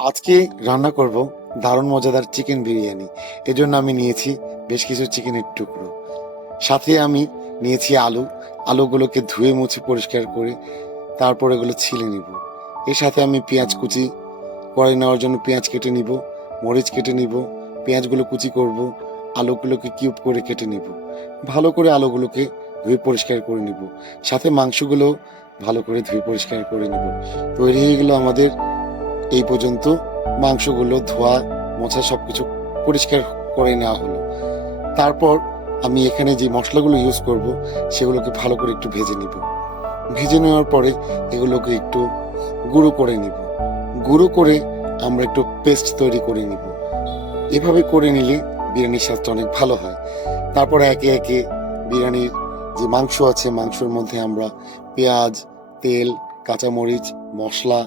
আজকে রান্না করব দারুণ মজাদার চিকেন বিরিয়ানি। এজন্য আমি নিয়েছি বেশ কিছু চিকেনের টুকরো। সাথে আমি নিয়েছি আলু। আলুগুলোকে ধুয়ে মুছে পরিষ্কার করে তারপর এগুলো ছিলে নিব। এর সাথে আমি পেঁয়াজ কুচি করে নেওয়ার জন্য পেঁয়াজ কেটে নিব, মরিচ কেটে নিব, পেঁয়াজগুলো কুচি করব, আলুগুলোকে কিউব করে কেটে নিব। ভালো করে আলুগুলোকে ধুয়ে পরিষ্কার করে নিব। সাথে মাংসগুলো ভালো করে ধুয়ে পরিষ্কার করে নিব। তৈরি হয়ে গেলো আমাদের এই পর্যন্ত মাংসগুলো, ধোয়া, মোছা সবকিছু পরিষ্কার করে নেওয়া হলো। তারপর আমি এখানে যে মশলাগুলো ইউজ করব, সেগুলোকে ভালো করে একটু ভেজে নিব। ভেজে নেওয়ার পরে এগুলোকে একটু গুঁড়ো করে নিব। গুঁড়ো করে আমরা একটু পেস্ট তৈরি করে নিব। এভাবে করে নিলে বিরিয়ানির স্বাদটা অনেক ভালো হয়। তারপরে একে একে বিরিয়ানির যে মাংস আছে, মাংসের মধ্যে আমরা পেঁয়াজ, তেল, কাঁচামরিচ, মশলা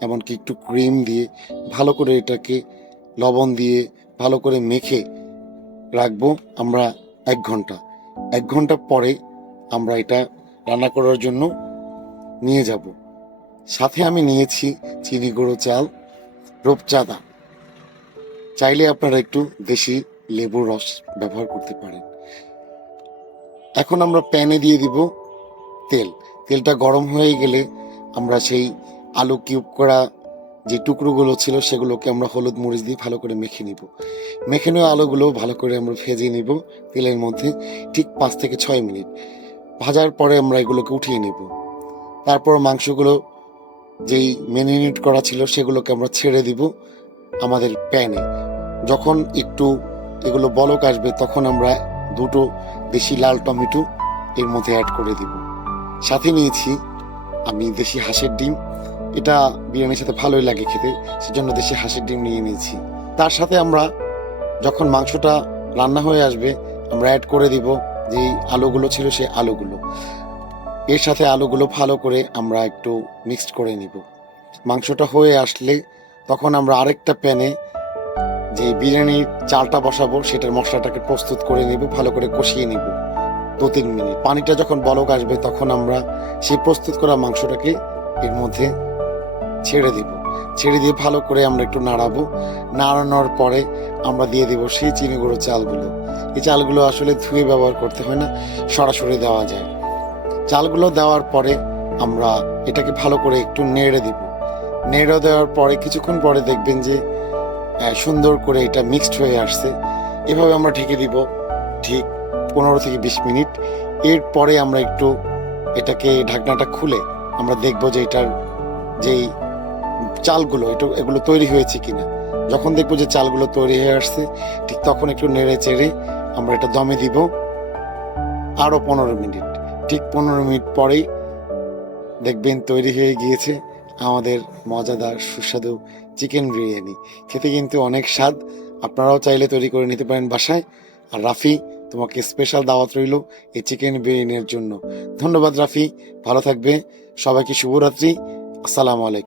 এমনকি একটু ক্রিম দিয়ে ভালো করে এটাকে লবণ দিয়ে ভালো করে মেখে রাখব আমরা এক ঘণ্টা। এক ঘণ্টা পরে আমরা এটা রান্না করার জন্য নিয়ে যাব। সাথে আমি নিয়েছি চিনি গুঁড়ো চাল, রূপচাঁদা। চাইলে আপনারা একটু দেশি লেবুর রস ব্যবহার করতে পারেন। এখন আমরা প্যানে দিয়ে দিব তেল। তেলটা গরম হয়ে গেলে আমরা সেই আলু কিউব করা যে টুকরোগুলো ছিল, সেগুলোকে আমরা হলুদ মরিচ দিয়ে ভালো করে মেখে নিব। মেখে নেওয়া আলুগুলো ভালো করে আমরা ভেজে নিব তেলের মধ্যে ঠিক পাঁচ থেকে ছয় মিনিট। ভাজার পরে আমরা এগুলোকে উঠিয়ে নেব। তারপর মাংসগুলো যেই ম্যারিনেট করা ছিল, সেগুলোকে আমরা ছেড়ে দিব আমাদের প্যানে। যখন একটু এগুলো বলক আসবে, তখন আমরা দুটো দেশি লাল টমেটো এর মধ্যে অ্যাড করে দিব। সাথে নিয়েছি আমি দেশি হাঁসের ডিম। এটা বিরিয়ানির সাথে ভালোই লাগে খেতে, সেজন্য দেশি হাঁসের ডিম নিয়ে নিয়েছি। তার সাথে আমরা যখন মাংসটা রান্না হয়ে আসবে, আমরা অ্যাড করে দিব যে আলুগুলো ছিল সেই আলুগুলো। এর সাথে আলুগুলো ভালো করে আমরা একটু মিক্সড করে নিব। মাংসটা হয়ে আসলে তখন আমরা আরেকটা প্যানে যে বিরিয়ানির চালটা বসাবো, সেটার মশলাটাকে প্রস্তুত করে নিব, ভালো করে কষিয়ে নিব দু তিন মিনিট। পানিটা যখন বলক আসবে, তখন আমরা সেই প্রস্তুত করা মাংসটাকে এর মধ্যে ছেড়ে দিব। ছেড়ে দিয়ে ভালো করে আমরা একটু নাড়াবো। নাড়ানোর পরে আমরা দিয়ে দেবো সেই চিনি গুঁড়ো চালগুলো। এই চালগুলো আসলে ধুয়ে ব্যবহার করতে হয় না, সরাসরি দেওয়া যায়। চালগুলো দেওয়ার পরে আমরা এটাকে ভালো করে একটু নেড়ে দিব। নেড়ে দেওয়ার পরে কিছুক্ষণ পরে দেখবেন যে সুন্দর করে এটা মিক্সড হয়ে আসছে। এভাবে আমরা ঢেকে দিব ঠিক পনেরো থেকে বিশ মিনিট। এরপরে আমরা একটু এটাকে ঢাকনাটা খুলে আমরা দেখব যে এটার যেই চালগুলো, এটা, এগুলো তৈরি হয়েছে কিনা। যখন দেখব যে চালগুলো তৈরি হয়ে আসছে, ঠিক তখন একটু নেড়ে চেড়ে আমরা এটা দমে দিব। আরও পনেরো মিনিট। ঠিক পনেরো মিনিট পরেই দেখবেন তৈরি হয়ে গিয়েছে আমাদের মজাদার সুস্বাদু চিকেন বিরিয়ানি। খেতে কিন্তু অনেক স্বাদ। আপনারাও চাইলে তৈরি করে নিতে পারেন বাসায়। আর রাফি, তোমাকে স্পেশাল দাওয়াত রইল এই চিকেন বিরিয়ানির জন্য। ধন্যবাদ রাফি, ভালো থাকবে। সবাইকে শুভরাত্রি। আসসালামু আলাইকুম।